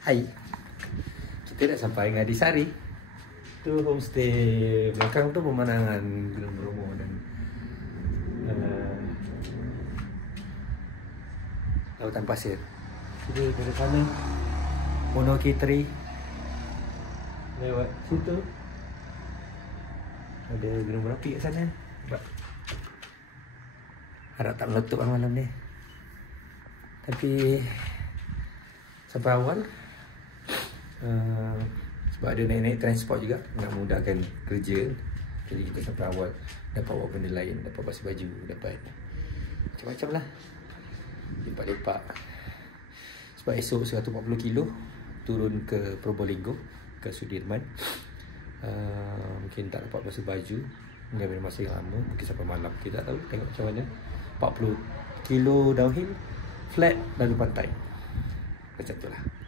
Hai, kita dah sampai Ngadisari. Tu homestay. Belakang tu pemandangan Gunung Bromo dan lautan pasir. Jadi dari sana Monokitri, lewat situ ada gunung berapi kat sana. Harap tak meletup malam ni. Tapi sampai awal sebab ada naik-naik transport juga, nak mudahkan kerja. Jadi kita sampai awal dapat bawa benda lain, dapat basuh baju, dapat macam-macam lah, lepak-lepak. Sebab esok 140 kilo turun ke Probolinggo, ke Sudirman. Mungkin tak dapat basuh baju, mengambil masa yang lama, mungkin sampai malam. Kita tak tahu, tengok macam mana. 40 kilo downhill, flat lalu pantai, macam tu lah.